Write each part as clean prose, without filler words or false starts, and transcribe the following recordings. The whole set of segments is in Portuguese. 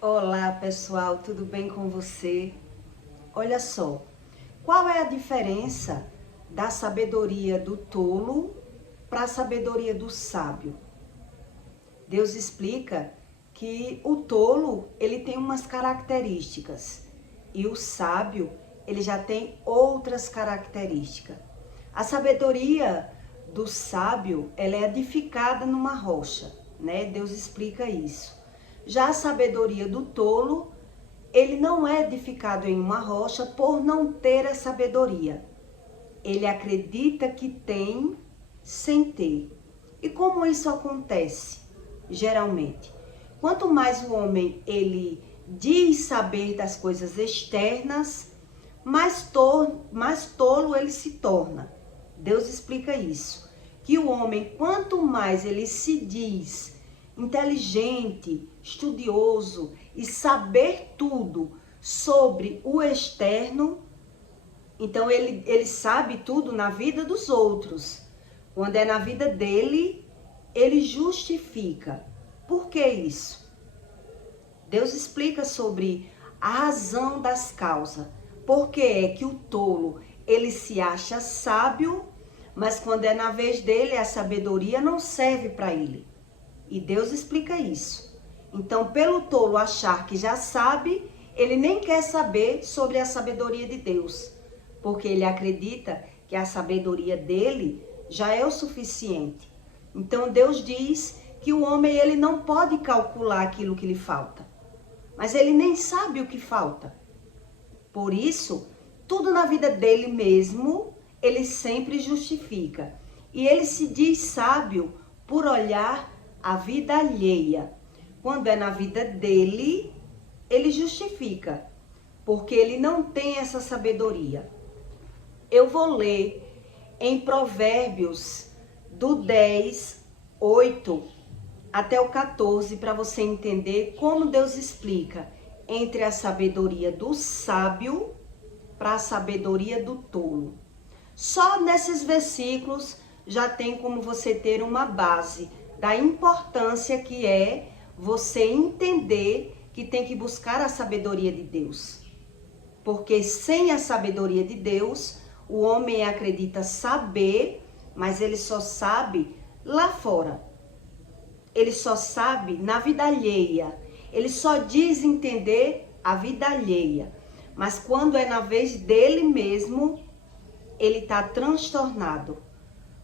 Olá pessoal, tudo bem com você? Olha só, qual é a diferença da sabedoria do tolo para a sabedoria do sábio? Deus explica que o tolo, ele tem umas características e o sábio, ele já tem outras características. A sabedoria do sábio, ela é edificada numa rocha, né? Deus explica isso. Já a sabedoria do tolo, ele não é edificado em uma rocha por não ter a sabedoria. Ele acredita que tem sem ter. E como isso acontece? Geralmente, quanto mais o homem ele diz saber das coisas externas, mais tolo ele se torna. Deus explica isso, que o homem, quanto mais ele se diz inteligente, estudioso e saber tudo sobre o externo, então ele sabe tudo na vida dos outros. Quando é na vida dele, ele justifica. Por que isso? Deus explica sobre a razão das causas. Por que é que o tolo, ele se acha sábio, mas quando é na vez dele, a sabedoria não serve para ele. E Deus explica isso. Então, pelo tolo achar que já sabe, ele nem quer saber sobre a sabedoria de Deus, porque ele acredita que a sabedoria dele já é o suficiente. Então, Deus diz que o homem ele não pode calcular aquilo que lhe falta, mas ele nem sabe o que falta. Por isso, tudo na vida dele mesmo, ele sempre justifica. E ele se diz sábio por olhar a vida alheia. Quando é na vida dele, ele justifica, porque ele não tem essa sabedoria. Eu vou ler em Provérbios do 10, 8 até o 14, para você entender como Deus explica entre a sabedoria do sábio para a sabedoria do tolo. Só nesses versículos já tem como você ter uma base da importância que é você entender que tem que buscar a sabedoria de Deus. Porque sem a sabedoria de Deus, o homem acredita saber, mas ele só sabe lá fora. Ele só sabe na vida alheia. Ele só diz entender a vida alheia. Mas quando é na vez dele mesmo, ele está transtornado.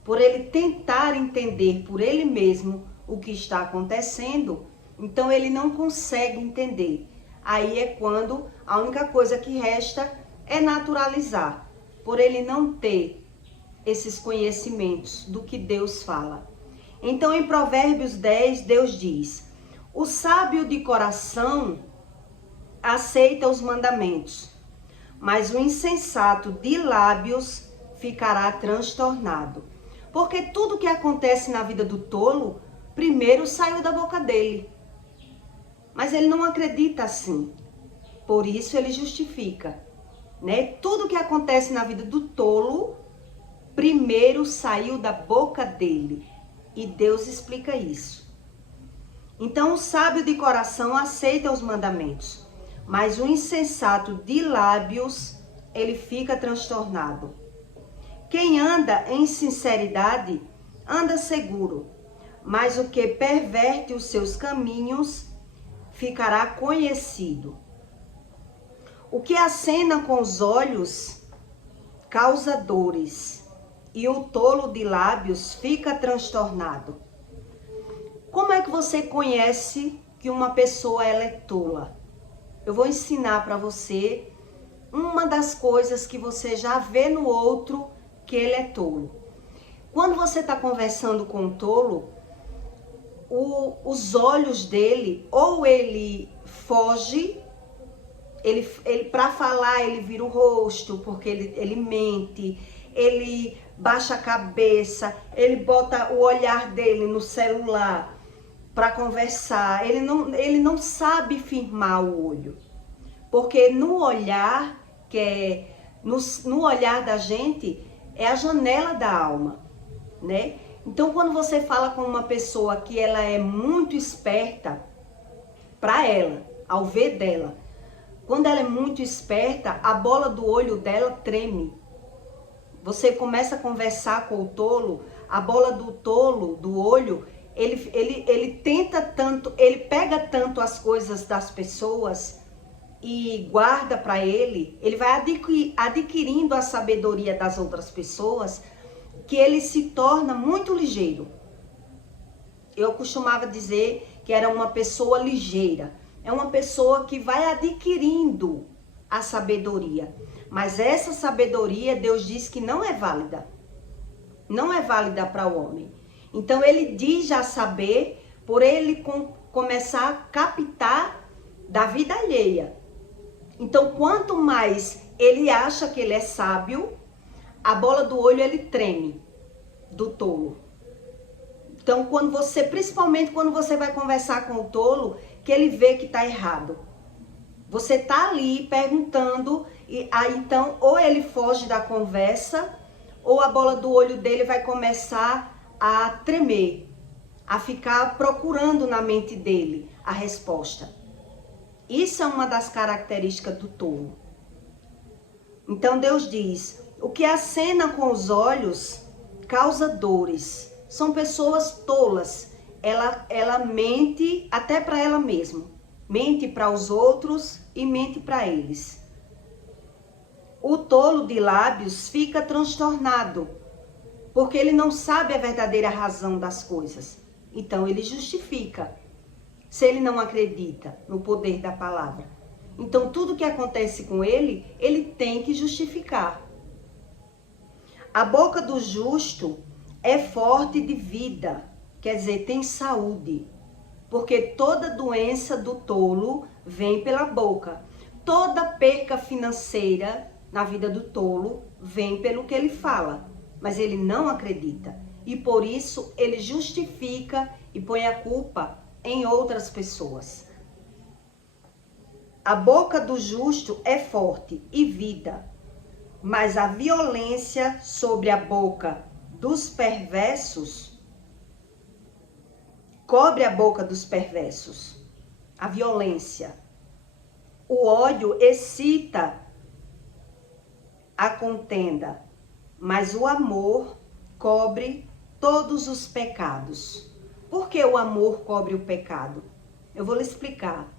Por ele tentar entender por ele mesmo o que está acontecendo, então ele não consegue entender. Aí é quando a única coisa que resta é naturalizar, por ele não ter esses conhecimentos do que Deus fala. Então em Provérbios 10, Deus diz: o sábio de coração aceita os mandamentos, mas o insensato de lábios ficará transtornado. Porque tudo que acontece na vida do tolo, primeiro saiu da boca dele. Mas ele não acredita assim. Por isso ele justifica, né? Tudo que acontece na vida do tolo, primeiro saiu da boca dele. E Deus explica isso. Então o sábio de coração aceita os mandamentos, mas o insensato de lábios, ele fica transtornado. Quem anda em sinceridade, anda seguro, mas o que perverte os seus caminhos, ficará conhecido. O que acena com os olhos, causa dores, e o tolo de lábios fica transtornado. Como é que você conhece que uma pessoa ela é tola? Eu vou ensinar para você uma das coisas que você já vê no outro que ele é tolo. Quando você está conversando com um tolo, os olhos dele, ou ele foge, ele para falar ele vira o rosto, porque ele mente, ele baixa a cabeça, ele bota o olhar dele no celular para conversar, ele não sabe firmar o olho, porque no olhar, que é no olhar da gente, é a janela da alma, né? Então, quando você fala com uma pessoa que ela é muito esperta, para ela, ao ver dela. Quando ela é muito esperta, a bola do olho dela treme. Você começa a conversar com o tolo, a bola do tolo, do olho, ele tenta tanto, ele pega tanto as coisas das pessoas e guarda para ele vai adquirindo a sabedoria das outras pessoas, que ele se torna muito ligeiro. Eu costumava dizer que era uma pessoa ligeira. É uma pessoa que vai adquirindo a sabedoria. Mas essa sabedoria, Deus diz que não é válida. Não é válida para o homem. Então ele diz já saber, por ele começar a captar da vida alheia. Então quanto mais ele acha que ele é sábio, a bola do olho ele treme do tolo. Então principalmente quando você vai conversar com o tolo, que ele vê que está errado. Você tá ali perguntando, e aí então ou ele foge da conversa, ou a bola do olho dele vai começar a tremer, a ficar procurando na mente dele a resposta. Isso é uma das características do tolo. Então Deus diz, o que acena com os olhos causa dores. São pessoas tolas. Ela mente até para ela mesma. Mente para os outros e mente para eles. O tolo de lábios fica transtornado, porque ele não sabe a verdadeira razão das coisas. Então ele justifica, se ele não acredita no poder da palavra. Então tudo que acontece com ele, ele tem que justificar. A boca do justo é forte de vida, quer dizer, tem saúde. Porque toda doença do tolo vem pela boca. Toda perca financeira na vida do tolo vem pelo que ele fala. Mas ele não acredita. E por isso ele justifica e põe a culpa em outras pessoas. A boca do justo é forte e vida. Mas a violência sobre a boca dos perversos cobre a boca dos perversos. A violência. O ódio excita a contenda, mas o amor cobre todos os pecados. Por que o amor cobre o pecado? Eu vou lhe explicar.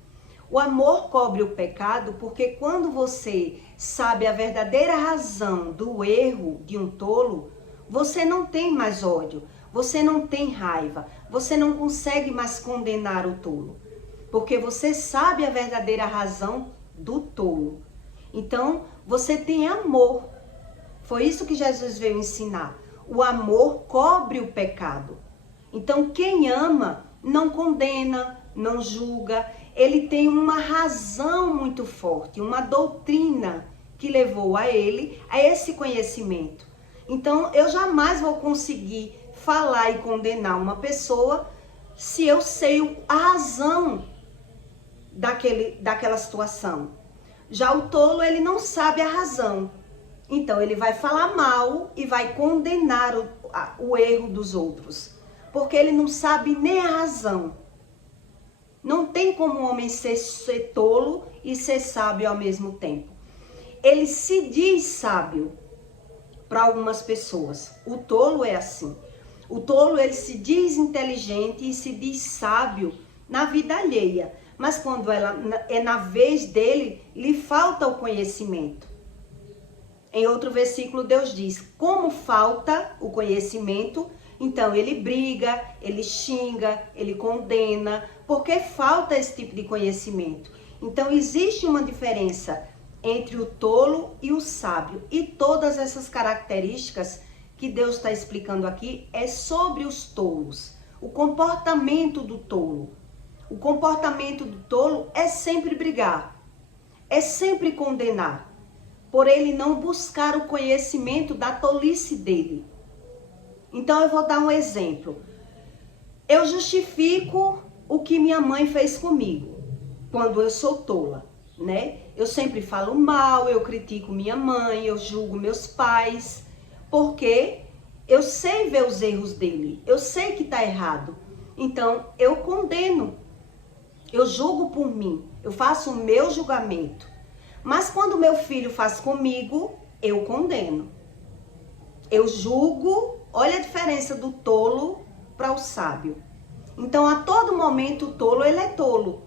O amor cobre o pecado porque quando você sabe a verdadeira razão do erro de um tolo, você não tem mais ódio, você não tem raiva, você não consegue mais condenar o tolo, porque você sabe a verdadeira razão do tolo. Então, você tem amor. Foi isso que Jesus veio ensinar. O amor cobre o pecado. Então, quem ama não condena, não julga. Ele tem uma razão muito forte, uma doutrina que levou a ele a esse conhecimento. Então, eu jamais vou conseguir falar e condenar uma pessoa se eu sei a razão daquela situação. Já o tolo, ele não sabe a razão. Então, ele vai falar mal e vai condenar o erro dos outros. Porque ele não sabe nem a razão. Não tem como um homem ser tolo e ser sábio ao mesmo tempo. Ele se diz sábio para algumas pessoas. O tolo é assim. O tolo, ele se diz inteligente e se diz sábio na vida alheia. Mas quando é na vez dele, lhe falta o conhecimento. Em outro versículo, Deus diz, como falta o conhecimento, então ele briga, ele xinga, ele condena, porque falta esse tipo de conhecimento. Então existe uma diferença entre o tolo e o sábio. E todas essas características que Deus está explicando aqui é sobre os tolos. O comportamento do tolo. O comportamento do tolo é sempre brigar, é sempre condenar, por ele não buscar o conhecimento da tolice dele. Então eu vou dar um exemplo. Eu justifico o que minha mãe fez comigo, quando eu sou tola, né? Eu sempre falo mal, eu critico minha mãe, eu julgo meus pais, porque eu sei ver os erros dele, eu sei que está errado. Então eu condeno. Eu julgo por mim, eu faço o meu julgamento. Mas quando meu filho faz comigo, eu condeno. Eu julgo, olha a diferença do tolo para o sábio. Então, a todo momento, o tolo, ele é tolo.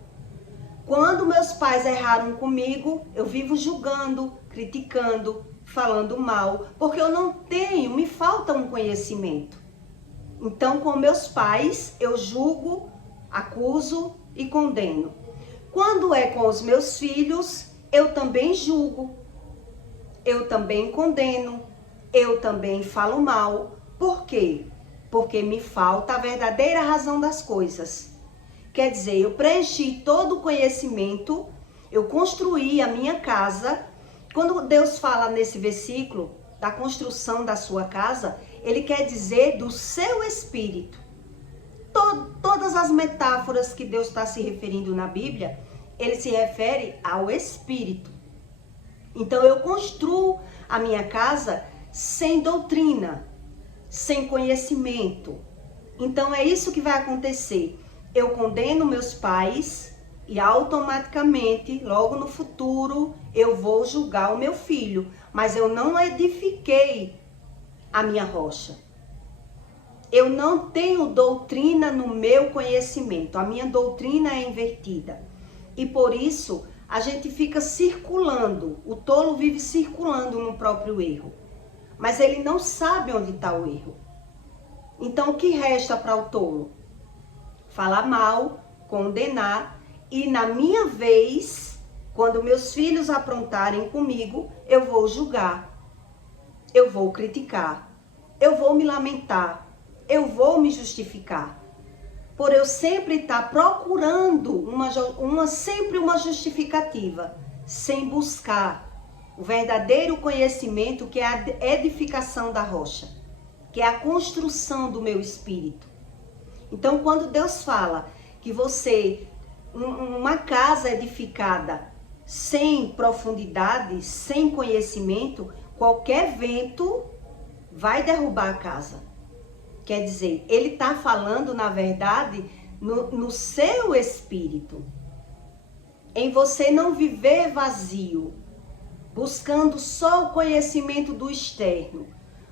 Quando meus pais erraram comigo, eu vivo julgando, criticando, falando mal, porque eu não tenho, me falta um conhecimento. Então, com meus pais, eu julgo, acuso e condeno. Quando é com os meus filhos, eu também julgo, eu também condeno, eu também falo mal. Por quê? Porque me falta a verdadeira razão das coisas. Quer dizer, eu preenchi todo o conhecimento, eu construí a minha casa. Quando Deus fala nesse versículo da construção da sua casa, ele quer dizer do seu espírito. Todas as metáforas que Deus está se referindo na Bíblia, ele se refere ao espírito. Então eu construo a minha casa sem doutrina, sem conhecimento. Então é isso que vai acontecer. Eu condeno meus pais e automaticamente, logo no futuro, eu vou julgar o meu filho. Mas eu não edifiquei a minha rocha. Eu não tenho doutrina no meu conhecimento. A minha doutrina é invertida. E por isso, a gente fica circulando. O tolo vive circulando no próprio erro. Mas ele não sabe onde está o erro. Então, o que resta para o tolo? Falar mal, condenar. E na minha vez, quando meus filhos aprontarem comigo, eu vou julgar. Eu vou criticar. Eu vou me lamentar. Eu vou me justificar. Por eu sempre estar procurando sempre uma justificativa, sem buscar o verdadeiro conhecimento, que é a edificação da rocha, que é a construção do meu espírito. Então, quando Deus fala que uma casa edificada sem profundidade, sem conhecimento, qualquer vento vai derrubar a casa. Quer dizer, ele está falando, na verdade, no seu espírito. Em você não viver vazio, buscando só o conhecimento do externo,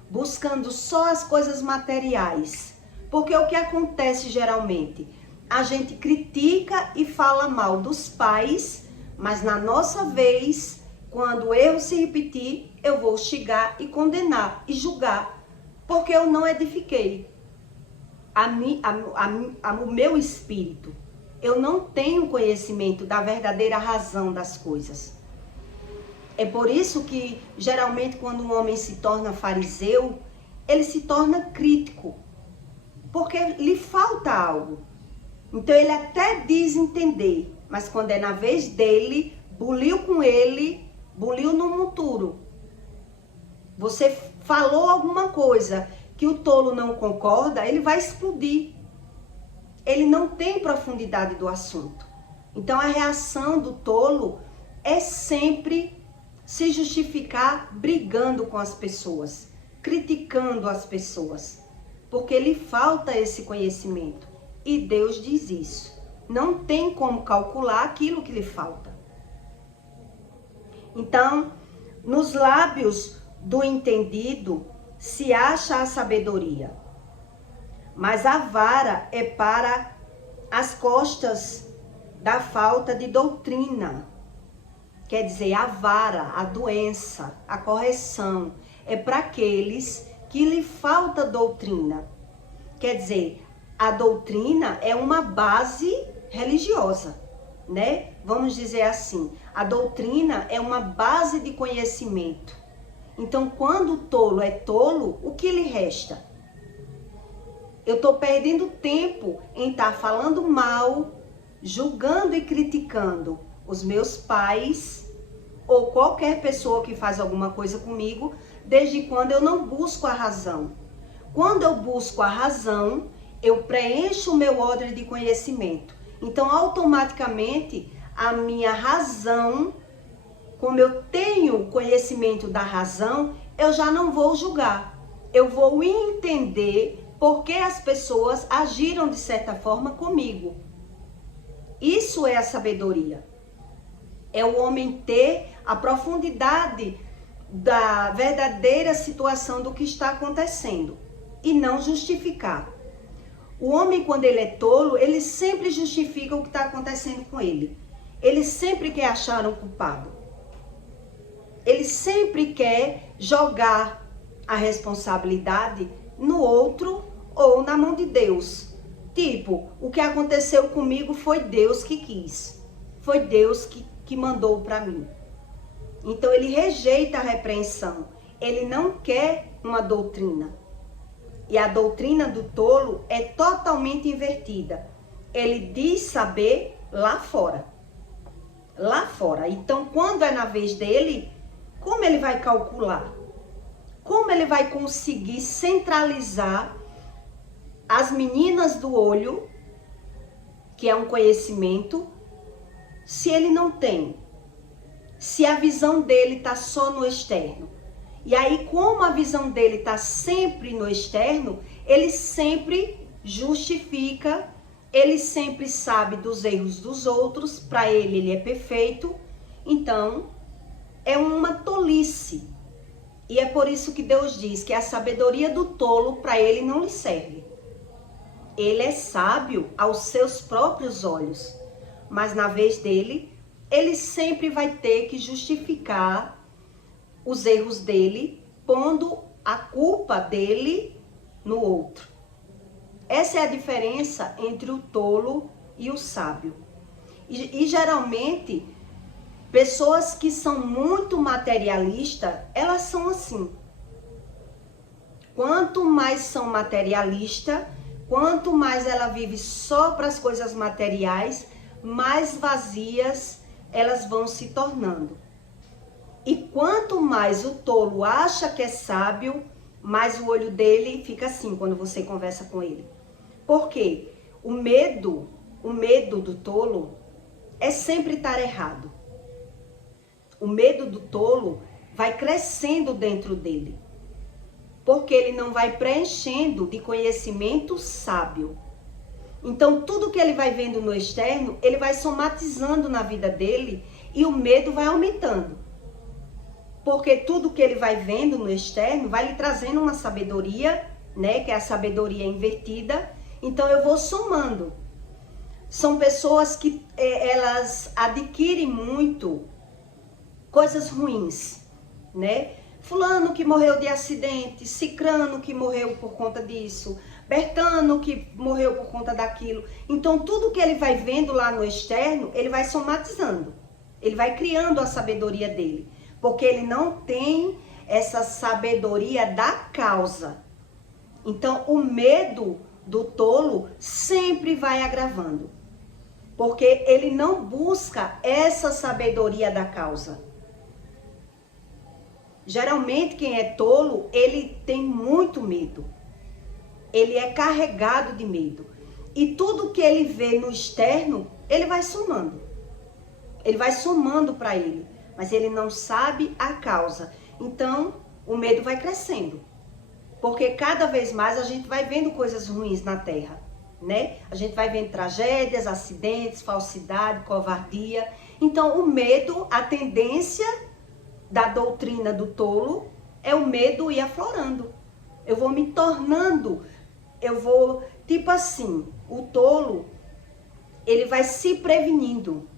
buscando só as coisas materiais. Porque o que acontece geralmente? A gente critica e fala mal dos pais, mas na nossa vez, quando o erro se repetir, eu vou xingar e condenar e julgar. Porque eu não edifiquei o meu espírito. Eu não tenho conhecimento da verdadeira razão das coisas. É por isso que, geralmente, quando um homem se torna fariseu, ele se torna crítico. Porque lhe falta algo. Então, ele até diz entender, mas quando é na vez dele, buliu com ele, buliu no monturo. Você falou alguma coisa que o tolo não concorda, ele vai explodir. Ele não tem profundidade do assunto. Então, a reação do tolo é sempre se justificar brigando com as pessoas, criticando as pessoas, porque lhe falta esse conhecimento. E Deus diz isso. Não tem como calcular aquilo que lhe falta. Então, nos lábios do entendido se acha a sabedoria, mas a vara é para as costas da falta de doutrina. Quer dizer, a vara, a doença, a correção, é para aqueles que lhe falta doutrina. Quer dizer, a doutrina é uma base religiosa, né? Vamos dizer assim, a doutrina é uma base de conhecimento. Então, quando o tolo é tolo, o que lhe resta? Eu estou perdendo tempo em estar falando mal, julgando e criticando os meus pais ou qualquer pessoa que faz alguma coisa comigo, desde quando eu não busco a razão. Quando eu busco a razão, eu preencho o meu odre de conhecimento. Então, automaticamente, a minha razão, como eu tenho conhecimento da razão, eu já não vou julgar. Eu vou entender por que as pessoas agiram de certa forma comigo. Isso é a sabedoria. É o homem ter a profundidade da verdadeira situação do que está acontecendo e não justificar. O homem, quando ele é tolo, ele sempre justifica o que está acontecendo com ele. Ele sempre quer achar um culpado. Ele sempre quer jogar a responsabilidade no outro ou na mão de Deus. Tipo, o que aconteceu comigo foi Deus que quis. Foi Deus que mandou para mim. Então ele rejeita a repreensão. Ele não quer uma doutrina. E a doutrina do tolo é totalmente invertida. Ele diz saber lá fora. Lá fora. Então, quando é na vez dele, como ele vai calcular? Como ele vai conseguir centralizar as meninas do olho, que é um conhecimento, se ele não tem? Se a visão dele está só no externo. E aí, como a visão dele está sempre no externo, ele sempre justifica, ele sempre sabe dos erros dos outros, para ele é perfeito. Então, é uma tolice. E é por isso que Deus diz que a sabedoria do tolo para ele não lhe serve. Ele é sábio aos seus próprios olhos, mas na vez dele, ele sempre vai ter que justificar os erros dele, pondo a culpa dele no outro. Essa é a diferença entre o tolo e o sábio. E geralmente, pessoas que são muito materialistas, elas são assim. Quanto mais são materialistas, quanto mais ela vive só para as coisas materiais, mais vazias elas vão se tornando. E quanto mais o tolo acha que é sábio, mais o olho dele fica assim quando você conversa com ele. Por quê? O medo do tolo é sempre estar errado. O medo do tolo vai crescendo dentro dele, porque ele não vai preenchendo de conhecimento sábio. Então, tudo que ele vai vendo no externo, ele vai somatizando na vida dele e o medo vai aumentando. Porque tudo que ele vai vendo no externo vai lhe trazendo uma sabedoria, né? Que é a sabedoria invertida. Então, eu vou somando. São pessoas que elas adquirem muito coisas ruins, né? Fulano que morreu de acidente, Cicrano que morreu por conta disso, Bertano que morreu por conta daquilo. Então, tudo que ele vai vendo lá no externo, ele vai somatizando. Ele vai criando a sabedoria dele. Porque ele não tem essa sabedoria da causa. Então, o medo do tolo sempre vai agravando. Porque ele não busca essa sabedoria da causa. Geralmente, quem é tolo, ele tem muito medo. Ele é carregado de medo. E tudo que ele vê no externo, ele vai somando. Ele vai somando para ele. Mas ele não sabe a causa. Então, o medo vai crescendo. Porque cada vez mais a gente vai vendo coisas ruins na Terra, né? A gente vai vendo tragédias, acidentes, falsidade, covardia. Então, o medo, a tendência da doutrina do tolo é o medo ir aflorando. Eu vou me tornando, tipo assim, o tolo, ele vai se prevenindo.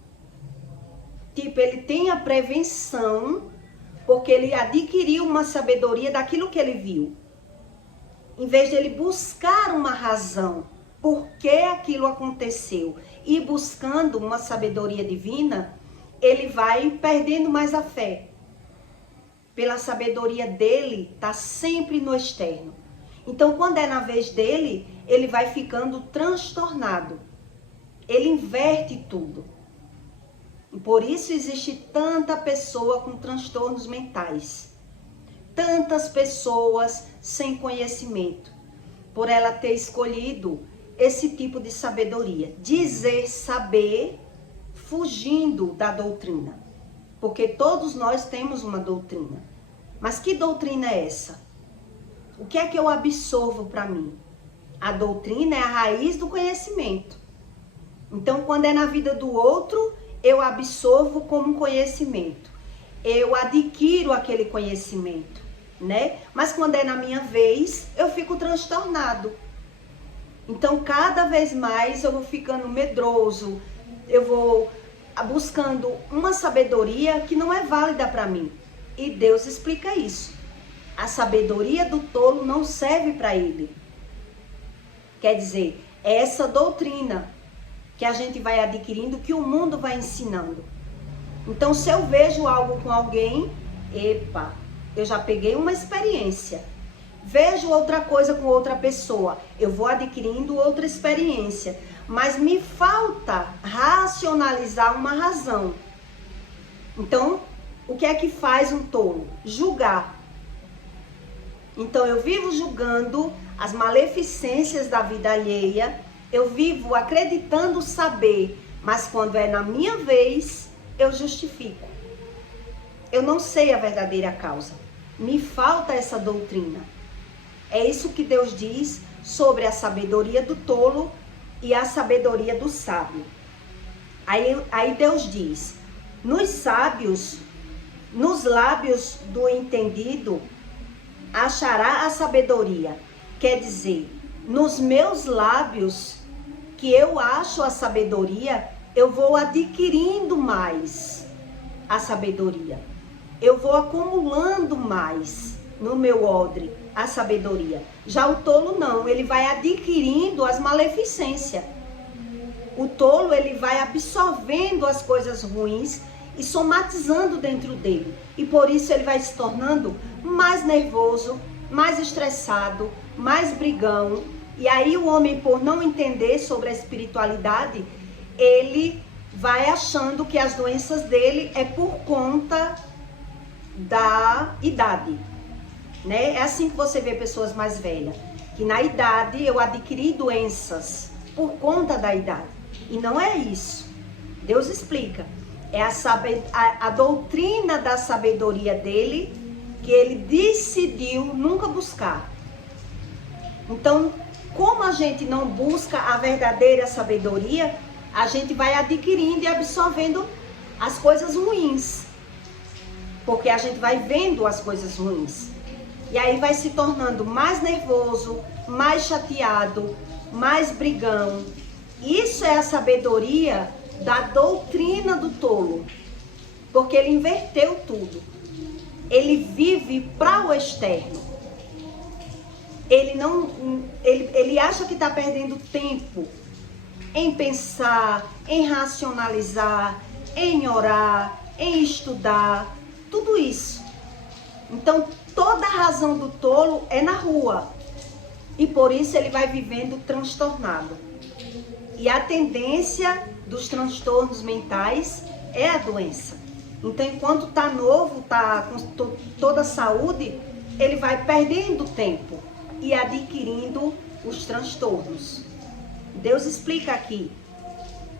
Tipo, ele tem a prevenção, porque ele adquiriu uma sabedoria daquilo que ele viu. Em vez de ele buscar uma razão por que aquilo aconteceu e buscando uma sabedoria divina, ele vai perdendo mais a fé. Pela sabedoria dele, tá sempre no externo. Então, quando é na vez dele, ele vai ficando transtornado. Ele inverte tudo. E por isso existe tanta pessoa com transtornos mentais. Tantas pessoas sem conhecimento. Por ela ter escolhido esse tipo de sabedoria. Dizer saber fugindo da doutrina. Porque todos nós temos uma doutrina. Mas que doutrina é essa? O que é que eu absorvo para mim? A doutrina é a raiz do conhecimento. Então, quando é na vida do outro, eu absorvo como conhecimento. Eu adquiro aquele conhecimento, né? Mas quando é na minha vez, eu fico transtornado. Então, cada vez mais eu vou ficando medroso, eu vou buscando uma sabedoria que não é válida para mim. E Deus explica isso. A sabedoria do tolo não serve para ele. Quer dizer, é essa doutrina que a gente vai adquirindo, que o mundo vai ensinando. Então, se eu vejo algo com alguém, epa, eu já peguei uma experiência. Vejo outra coisa com outra pessoa, eu vou adquirindo outra experiência. Mas me falta racionalizar uma razão. Então, o que é que faz um tolo? Julgar. Então, eu vivo julgando as maleficências da vida alheia, eu vivo acreditando saber, mas quando é na minha vez, eu justifico. Eu não sei a verdadeira causa. Me falta essa doutrina. É isso que Deus diz sobre a sabedoria do tolo e a sabedoria do sábio. Aí Deus diz, nos sábios, nos lábios do entendido, achará a sabedoria. Quer dizer, nos meus lábios, que eu acho a sabedoria, eu vou adquirindo mais a sabedoria. Eu vou acumulando mais no meu odre a sabedoria. Já o tolo não, ele vai adquirindo as maleficências. O tolo, ele vai absorvendo as coisas ruins e somatizando dentro dele. E por isso ele vai se tornando mais nervoso, mais estressado, mais brigão. E aí o homem, por não entender sobre a espiritualidade, ele vai achando que as doenças dele é por conta da idade, né? É assim que você vê pessoas mais velhas, que na idade eu adquiri doenças por conta da idade. E não é isso. Deus explica. É a doutrina da sabedoria dele que ele decidiu nunca buscar. Então, como a gente não busca a verdadeira sabedoria, a gente vai adquirindo e absorvendo as coisas ruins. Porque a gente vai vendo as coisas ruins. E aí vai se tornando mais nervoso, mais chateado, mais brigão. Isso é a sabedoria da doutrina do tolo. Porque ele inverteu tudo. Ele vive para o externo. Ele acha que está perdendo tempo em pensar, em racionalizar, em orar, em estudar, tudo isso. Então, toda a razão do tolo é na rua. E por isso ele vai vivendo transtornado. E a tendência dos transtornos mentais é a doença. Então, enquanto está novo, está com toda a saúde, ele vai perdendo tempo e adquirindo os transtornos. Deus explica aqui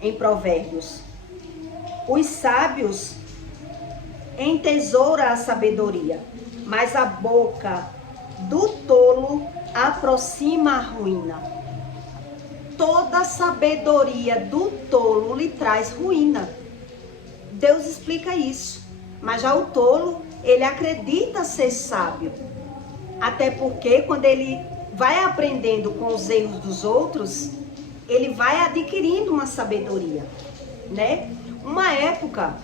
em Provérbios: os sábios entesouram a sabedoria, mas a boca do tolo aproxima a ruína. Toda a sabedoria do tolo lhe traz ruína. Deus explica isso. Mas já o tolo, ele acredita ser sábio. Até porque quando ele vai aprendendo com os erros dos outros, ele vai adquirindo uma sabedoria, né? Uma época,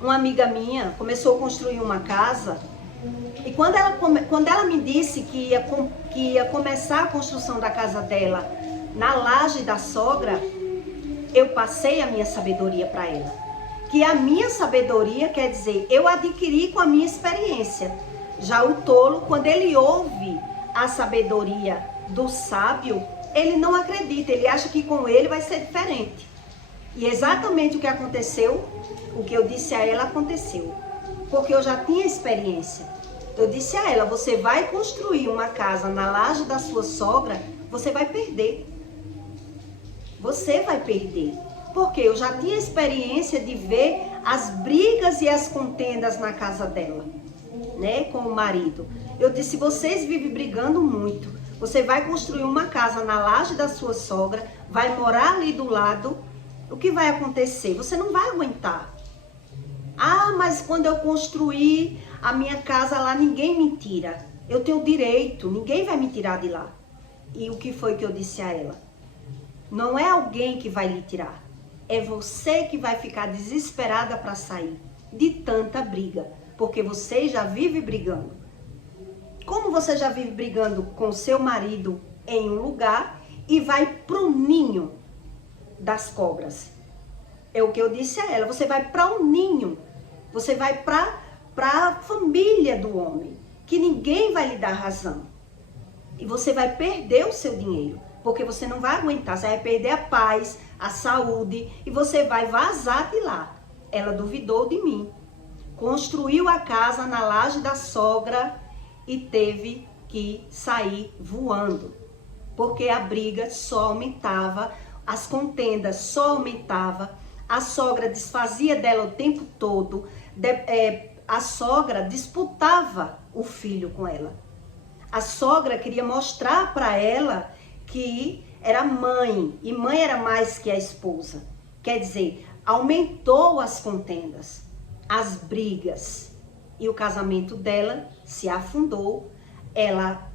uma amiga minha começou a construir uma casa e quando ela me disse que ia começar a construção da casa dela na laje da sogra, eu passei a minha sabedoria para ela. Que a minha sabedoria quer dizer, eu adquiri com a minha experiência. Já o tolo, quando ele ouve a sabedoria do sábio, ele não acredita, ele acha que com ele vai ser diferente. E exatamente o que aconteceu, o que eu disse a ela aconteceu. Porque eu já tinha experiência. Eu disse a ela, você vai construir uma casa na laje da sua sogra, você vai perder. Você vai perder. Porque eu já tinha experiência de ver as brigas e as contendas na casa dela, né, com o marido. Eu disse, vocês vivem brigando muito. Você vai construir uma casa na laje da sua sogra, vai morar ali do lado o que vai acontecer? Você não vai aguentar. Ah, mas quando eu construir a minha casa lá, ninguém me tira. Eu tenho direito, ninguém vai me tirar de lá. E o que foi que eu disse a ela? Não é alguém que vai lhe tirar. É você que vai ficar desesperada para sair de tanta briga. Porque você já vive brigando. Como você já vive brigando com seu marido em um lugar e vai pro ninho das cobras? É o que eu disse a ela. Você vai para um ninho. Você vai para a família do homem. Que ninguém vai lhe dar razão. E você vai perder o seu dinheiro. Porque você não vai aguentar. Você vai perder a paz, a saúde. E você vai vazar de lá. Ela duvidou de mim. Construiu a casa na laje da sogra e teve que sair voando. Porque a briga só aumentava, as contendas só aumentavam, a sogra desfazia dela o tempo todo, a sogra disputava o filho com ela. A sogra queria mostrar para ela que era mãe, e mãe era mais que a esposa. Quer dizer, aumentou as contendas, as brigas, e o casamento dela se afundou. Ela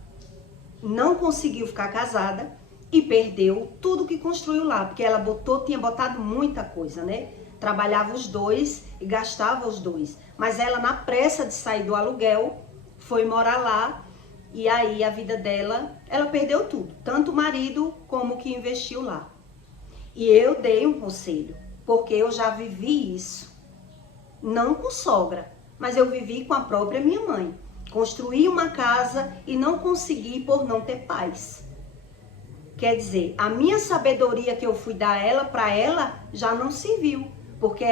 não conseguiu ficar casada e perdeu tudo que construiu lá, porque ela tinha botado muita coisa, né? Trabalhava os dois e gastava os dois. Mas ela, na pressa de sair do aluguel, foi morar lá, e aí a vida dela, ela perdeu tudo, tanto o marido como o que investiu lá. E eu dei um conselho, porque eu já vivi isso, não com sogra, mas eu vivi com a própria minha mãe. Construí uma casa e não consegui por não ter paz. Quer dizer, a minha sabedoria que eu fui dar ela para ela já não serviu. Porque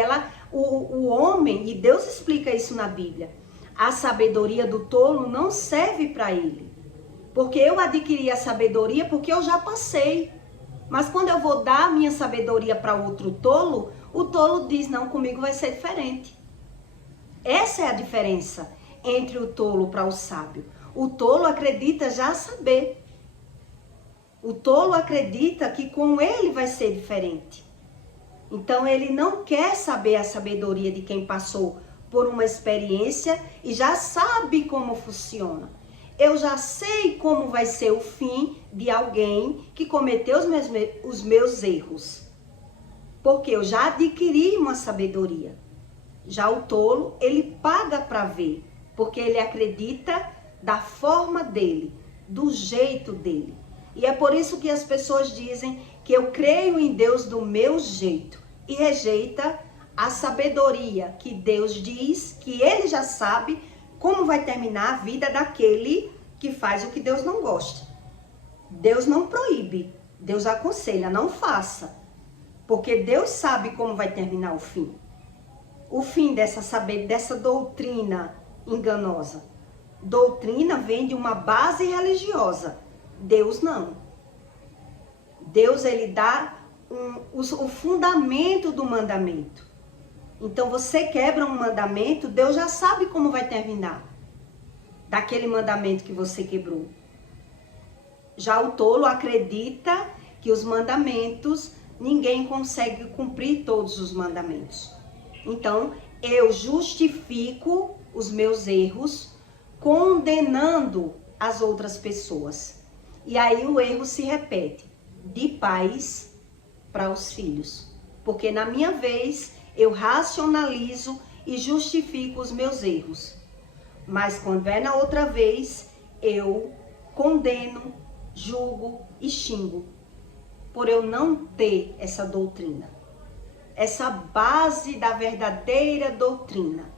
o homem, e Deus explica isso na Bíblia, a sabedoria do tolo não serve para ele. Porque eu adquiri a sabedoria porque eu já passei. Mas quando eu vou dar a minha sabedoria para outro tolo, o tolo diz, não, comigo vai ser diferente. Essa é a diferença entre o tolo para o sábio. O tolo acredita já saber. O tolo acredita que com ele vai ser diferente. Então ele não quer saber a sabedoria de quem passou por uma experiência e já sabe como funciona. Eu já sei como vai ser o fim de alguém que cometeu os meus erros. Porque eu já adquiri uma sabedoria. Já o tolo, ele paga para ver. Porque ele acredita da forma dele, do jeito dele. E é por isso que as pessoas dizem que eu creio em Deus do meu jeito e rejeita a sabedoria que Deus diz que ele já sabe como vai terminar a vida daquele que faz o que Deus não gosta. Deus não proíbe, Deus aconselha, não faça. Porque Deus sabe como vai terminar o fim. O fim dessa doutrina enganosa. Doutrina vem de uma base religiosa. Deus não. Deus, ele dá o fundamento do mandamento. Então você quebra um mandamento, Deus já sabe como vai terminar daquele mandamento que você quebrou. Já o tolo acredita que os mandamentos, ninguém consegue cumprir todos os mandamentos. Então eu justifico os meus erros condenando as outras pessoas. E aí o erro se repete, de pais para os filhos. Porque na minha vez eu racionalizo e justifico os meus erros. Mas quando é na outra vez, eu condeno, julgo e xingo. Por eu não ter essa doutrina. Essa base da verdadeira doutrina.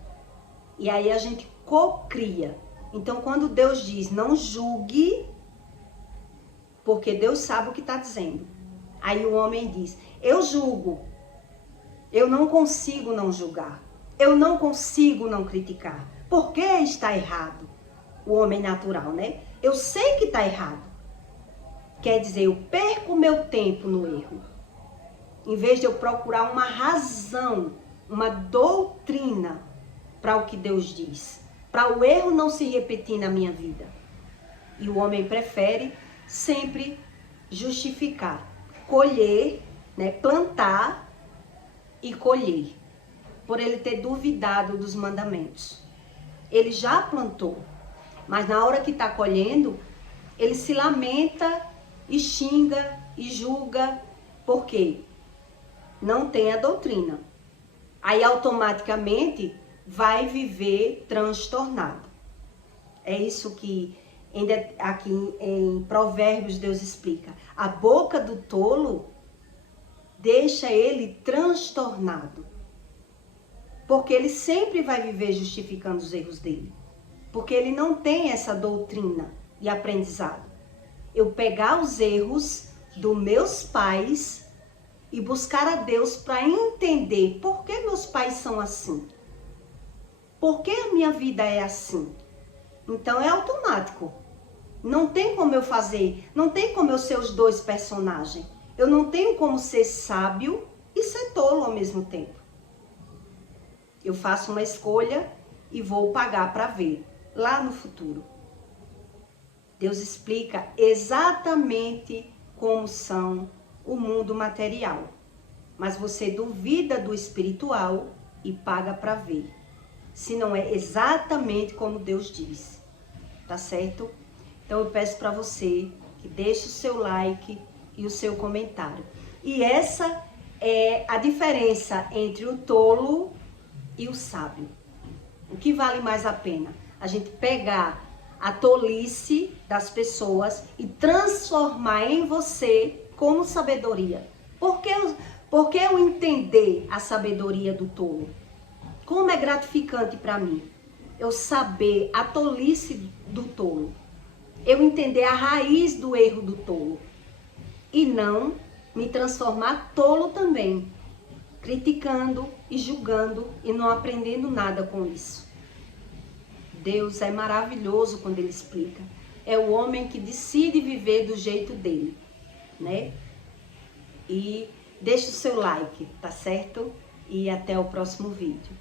E aí a gente cocria. Então quando Deus diz não julgue, porque Deus sabe o que está dizendo. Aí o homem diz, eu julgo. Eu não consigo não julgar. Eu não consigo não criticar. Por que está errado? O homem natural, né? Eu sei que está errado. Quer dizer, eu perco meu tempo no erro. Em vez de eu procurar uma razão, uma doutrina para o que Deus diz. Para o erro não se repetir na minha vida. E o homem prefere sempre justificar, colher, né, plantar e colher, por ele ter duvidado dos mandamentos. Ele já plantou, mas na hora que está colhendo, ele se lamenta e xinga e julga, porque não tem a doutrina. Aí automaticamente vai viver transtornado. É isso que aqui em Provérbios Deus explica. A boca do tolo deixa ele transtornado. Porque ele sempre vai viver justificando os erros dele. Porque ele não tem essa doutrina e aprendizado. Eu pegar os erros dos meus pais e buscar a Deus para entender por que meus pais são assim. Por que a minha vida é assim? Então é automático. Não tem como eu fazer, não tem como eu ser os dois personagens. Eu não tenho como ser sábio e ser tolo ao mesmo tempo. Eu faço uma escolha e vou pagar para ver lá no futuro. Deus explica exatamente como são o mundo material. Mas você duvida do espiritual e paga para ver. Se não é exatamente como Deus diz. Tá certo? Então eu peço para você que deixe o seu like e o seu comentário. E essa é a diferença entre o tolo e o sábio. O que vale mais a pena? A gente pegar a tolice das pessoas e transformar em você como sabedoria. Por que eu entender a sabedoria do tolo? Como é gratificante para mim eu saber a tolice do tolo. Eu entender a raiz do erro do tolo. E não me transformar tolo também. Criticando e julgando e não aprendendo nada com isso. Deus é maravilhoso quando Ele explica. É o homem que decide viver do jeito dele, né? E deixa o seu like, tá certo? E até o próximo vídeo.